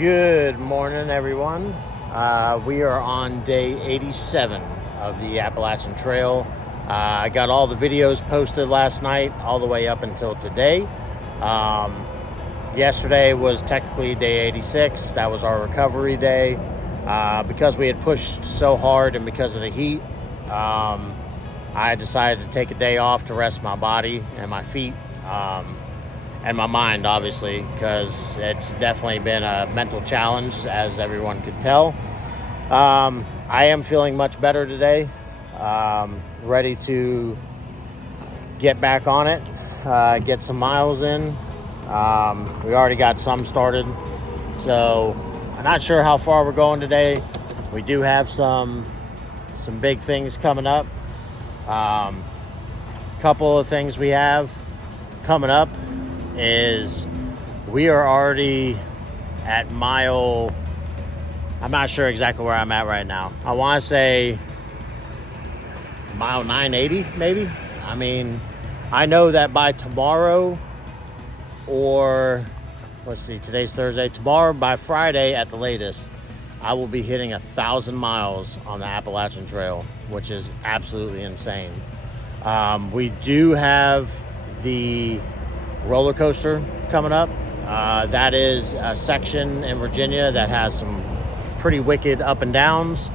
Good morning, everyone. We are on day 87 of the Appalachian Trail. I got all the videos posted last night all the way up until today. Yesterday was technically day 86. That was our recovery day. Because we had pushed so hard and because of the heat, I decided to take a day off to rest my body and my feet. And my mind, obviously, because it's definitely been a mental challenge, as everyone could tell. I am feeling much better today, ready to get back on it, get some miles in. We already got some started, so I'm not sure how far we're going today. We do have some big things coming up. Couple of things we have coming up is we are already at mile, I'm not sure exactly where I'm at right now. I want to say mile 980 maybe. I mean, I know that by tomorrow, or let's see, today's Thursday, tomorrow by Friday at the latest, I will be hitting 1,000 miles on the Appalachian Trail, which is absolutely insane. We do have the roller coaster coming up. That is a section in Virginia that has some pretty wicked up and downs.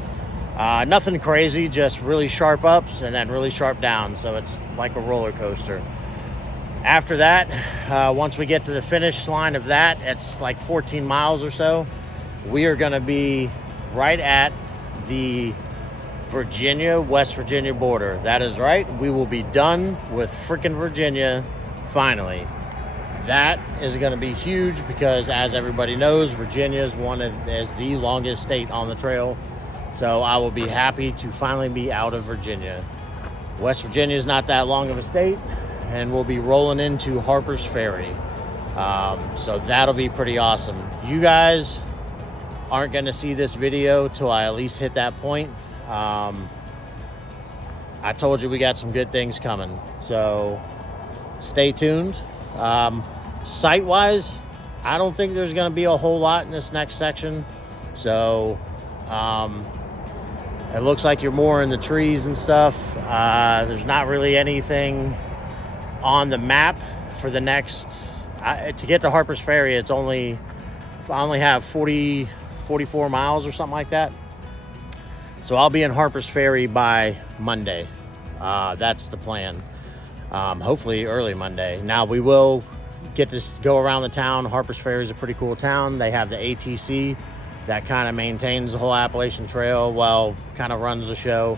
Nothing crazy, just really sharp ups and then really sharp downs. So it's like a roller coaster. After that, once we get to the finish line of that, it's like 14 miles or so. We are going to be right at the West Virginia border. That is right. We will be done with freaking Virginia finally. That is going to be huge because, as everybody knows, Virginia is the longest state on the trail. So I will be happy to finally be out of Virginia. West Virginia is not that long of a state, and we'll be rolling into Harper's Ferry. So that'll be pretty awesome. You guys aren't going to see this video till I at least hit that point. I told you we got some good things coming, so stay tuned. Site-wise, I don't think there's going to be a whole lot in this next section. So it looks like you're more in the trees and stuff. There's not really anything on the map for the next... to get to Harper's Ferry, I only have 44 miles or something like that. So I'll be in Harper's Ferry by Monday. That's the plan. Hopefully early Monday. Now we will get to go around the town. Harper's Ferry is a pretty cool town. They have the ATC that kind of maintains the whole Appalachian Trail, well, kind of runs the show.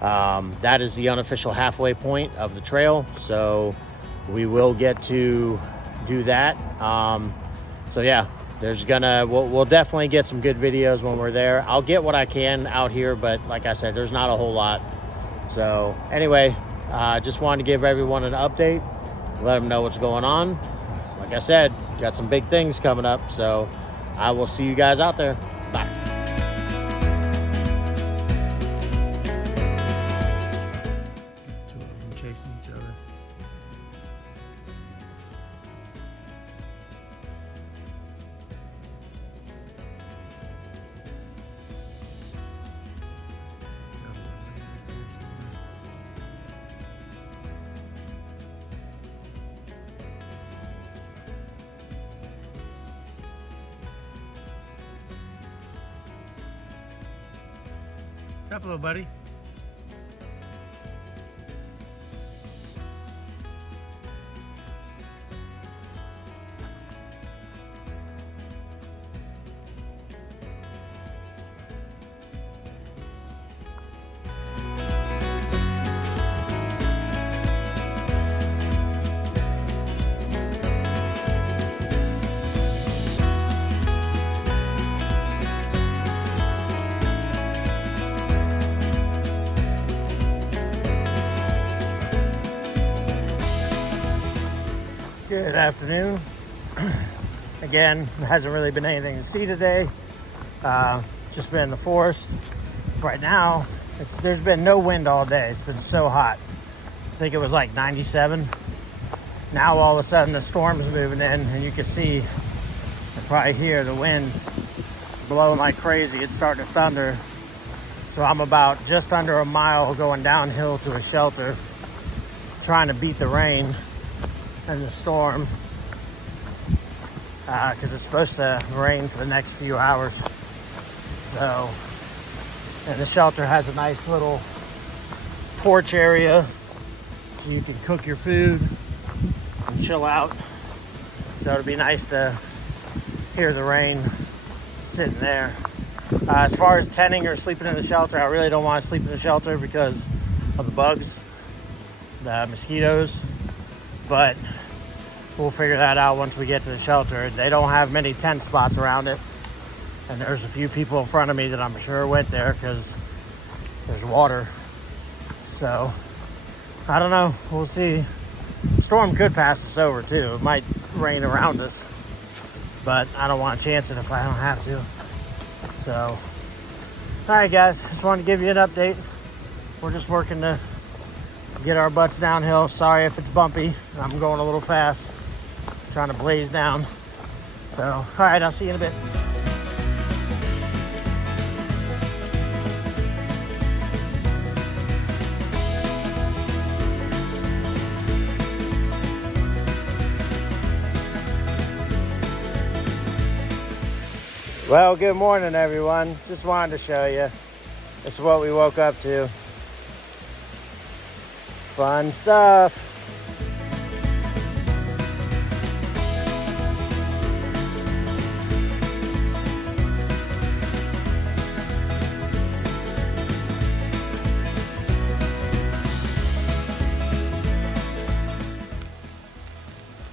That is the unofficial halfway point of the trail, so we will get to do that. So yeah, we'll definitely get some good videos when we're there. I'll get what I can out here, but like I said, there's not a whole lot. So anyway, just wanted to give everyone an update, let them know what's going on. Like I said, got some big things coming up, so I will see you guys out there. Bye. Two of them chasing each other. What's up, little buddy? Good afternoon. Again, there hasn't really been anything to see today. Just been in the forest. Right now, there's been no wind all day. It's been so hot. I think it was like 97. Now all of a sudden the storm's moving in, and you can see, and probably hear the wind blowing like crazy. It's starting to thunder. So I'm about just under a mile going downhill to a shelter, trying to beat the rain and the storm, because it's supposed to rain for the next few hours. So, and the shelter has a nice little porch area so you can cook your food and chill out. So it'll be nice to hear the rain sitting there. As far as tenting or sleeping in the shelter, I really don't want to sleep in the shelter because of the bugs, the mosquitoes, but we'll figure that out once we get to the shelter. They don't have many tent spots around it, and there's a few people in front of me that I'm sure went there because there's water. So I don't know, we'll see. The storm could pass us over too. It might rain around us, but I don't want to chance it if I don't have to. So, all right, guys, just wanted to give you an update. We're just working to get our butts downhill. Sorry if it's bumpy. I'm going a little fast, trying to blaze down. So, all right, I'll see you in a bit. Well, good morning, everyone. Just wanted to show you. This is what we woke up to. Fun stuff.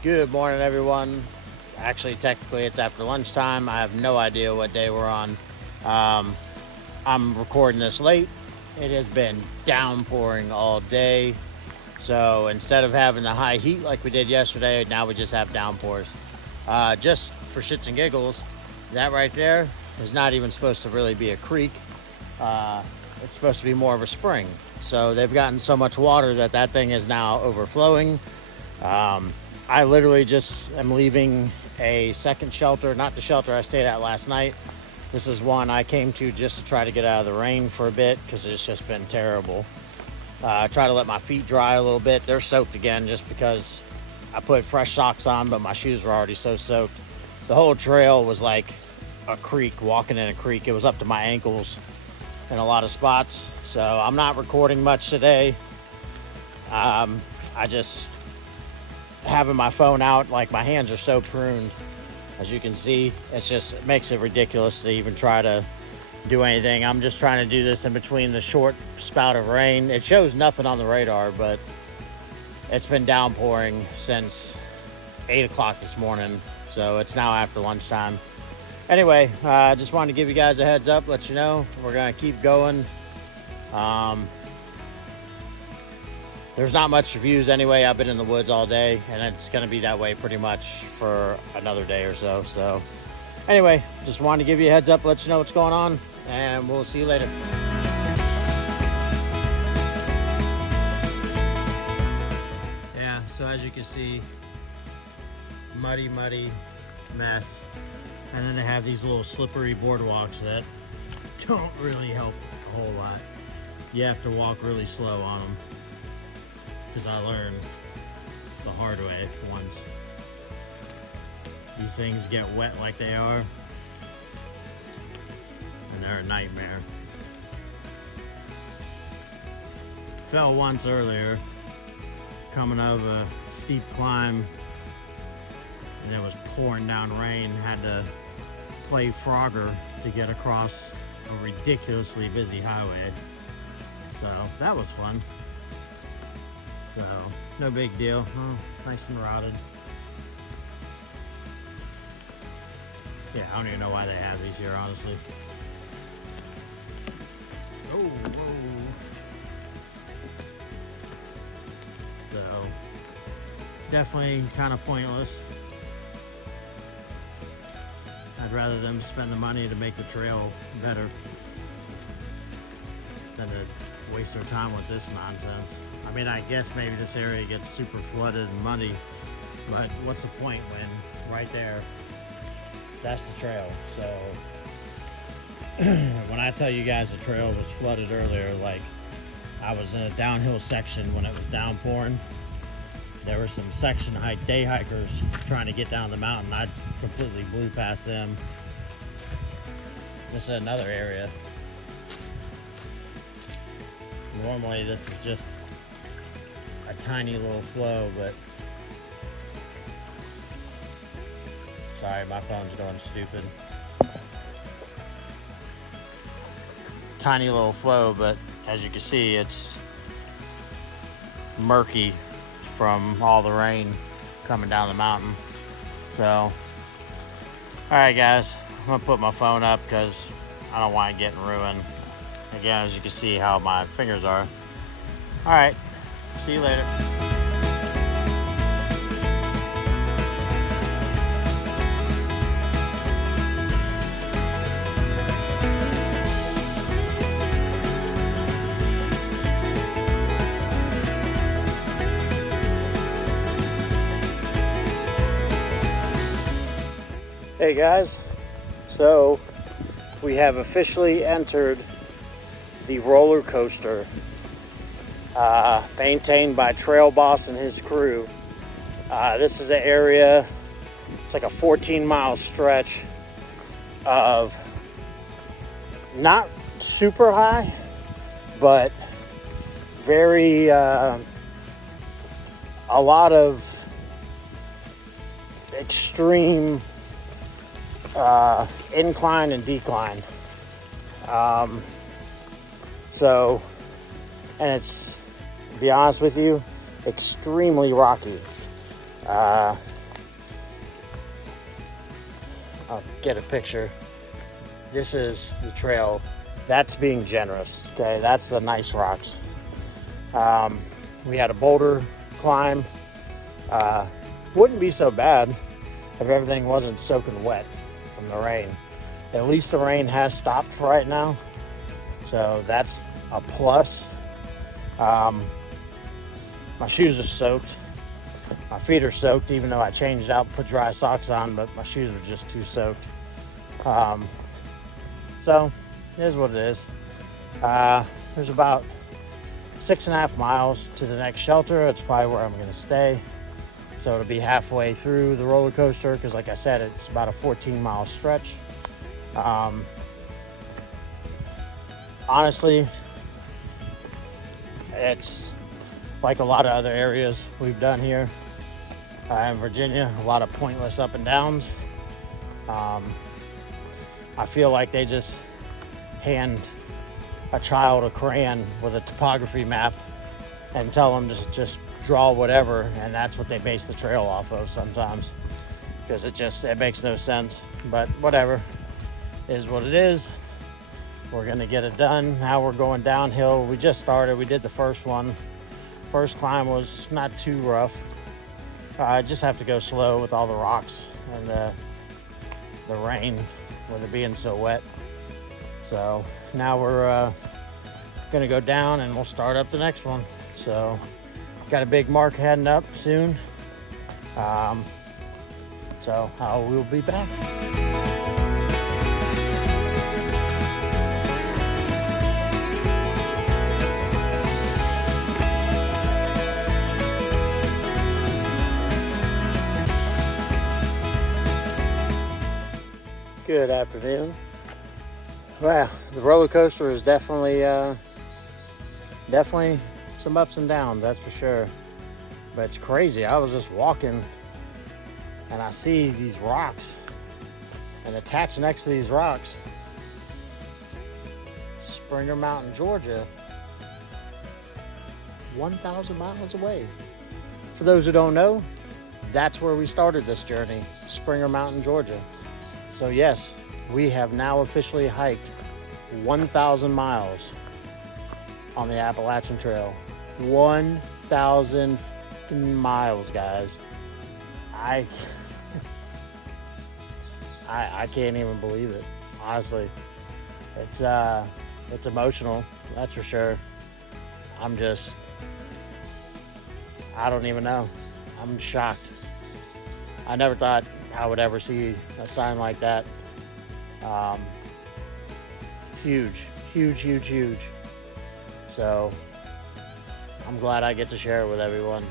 Good morning, everyone. Actually, technically, it's after lunchtime. I have no idea what day we're on. I'm recording this late. It has been downpouring all day. So instead of having the high heat like we did yesterday, now we just have downpours. Just for shits and giggles, that right there is not even supposed to really be a creek. It's supposed to be more of a spring. So they've gotten so much water that thing is now overflowing. I literally just am leaving a second shelter, not the shelter I stayed at last night. This is one I came to just to try to get out of the rain for a bit because it's just been terrible. Try to let my feet dry a little bit. They're soaked again just because I put fresh socks on, but my shoes were already so soaked. The whole trail was like a creek, walking in a creek. It was up to my ankles in a lot of spots. So I'm not recording much today. I just having my phone out, like my hands are so pruned, as you can see. It makes it ridiculous to even try to do anything. I'm just trying to do this in between the short spout of rain. It shows nothing on the radar, but it's been downpouring since 8 o'clock this morning, so it's now after lunchtime. Anyway, I just wanted to give you guys a heads up, let you know we're gonna keep going. There's not much views anyway. I've been in the woods all day, and it's going to be that way pretty much for another day or so. So anyway, just wanted to give you a heads up, let you know what's going on, and we'll see you later. Yeah, so as you can see, muddy mess. And then they have these little slippery boardwalks that don't really help a whole lot. You have to walk really slow on them, because I learned the hard way once. These things get wet like they are, and they're a nightmare. Fell once earlier, coming up a steep climb, and it was pouring down rain. Had to play Frogger to get across a ridiculously busy highway. So that was fun. So, no big deal. Oh, nice and rotted. Yeah, I don't even know why they have these here, honestly. Oh, whoa. So, definitely kind of pointless. I'd rather them spend the money to make the trail better than to waste their time with this nonsense. I mean, I guess maybe this area gets super flooded and muddy, but what's the point when right there, that's the trail? So When I tell you guys the trail was flooded earlier, like I was in a downhill section when it was downpouring. There were some section day hikers trying to get down the mountain. I completely blew past them. This is another area. Normally this is just a tiny little flow, but sorry, my phone's going stupid. Tiny little flow, but as you can see, it's murky from all the rain coming down the mountain. So, all right, guys, I'm gonna put my phone up because I don't want it getting ruined. Again, as you can see how my fingers are. All right, see you later. Hey guys, so we have officially entered the roller coaster maintained by Trail Boss and his crew. This is an area, it's like a 14-mile stretch of not super high, but very, a lot of extreme incline and decline. So, and it's, to be honest with you, extremely rocky. I'll get a picture. This is the trail. That's being generous. Okay, that's the nice rocks. We had a boulder climb. Wouldn't be so bad if everything wasn't soaking wet from the rain. At least the rain has stopped right now, so that's a plus. My shoes are soaked. My feet are soaked, even though I changed out, put dry socks on, but my shoes were just too soaked. So it is what it is. There's about 6.5 miles to the next shelter. It's probably where I'm gonna stay. So it'll be halfway through the roller coaster, because like I said, it's about a 14-mile stretch. Honestly, it's like a lot of other areas we've done here in Virginia, a lot of pointless up and downs. I feel like they just hand a child a crayon with a topography map and tell them to just draw whatever, and that's what they base the trail off of sometimes, because it makes no sense. But whatever, it is what it is. We're gonna get it done. Now we're going downhill. We just started. We did the first one. First climb was not too rough. I just have to go slow with all the rocks and the rain with it being so wet. So now we're gonna go down and we'll start up the next one. So got a big mark heading up soon. So I will be back. Good afternoon. Well, the roller coaster is definitely some ups and downs, that's for sure. But it's crazy. I was just walking and I see these rocks, and attached next to these rocks, Springer Mountain, Georgia, 1,000 miles away. For those who don't know, that's where we started this journey, Springer Mountain, Georgia. So yes, we have now officially hiked 1,000 miles on the Appalachian Trail. 1,000 miles, guys. I can't even believe it, honestly. It's emotional, that's for sure. I don't even know. I'm shocked. I never thought I would ever see a sign like that. huge, huge, huge, huge. So I'm glad I get to share it with everyone.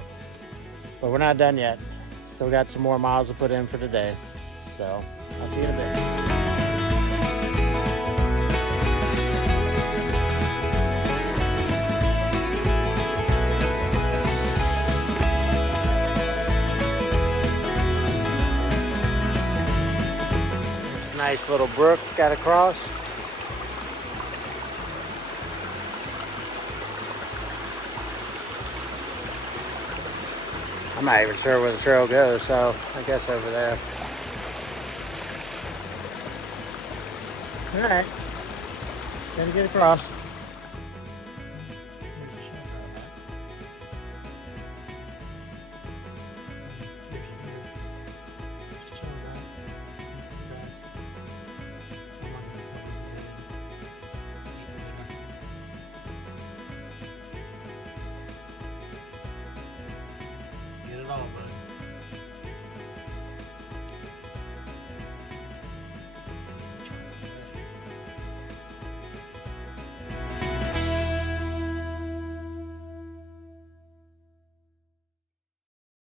But we're not done yet. Still got some more miles to put in for today. So I'll see you in a bit. It's a nice little brook got across. I'm not even sure where the trail goes, so I guess over there. All right, gotta get across.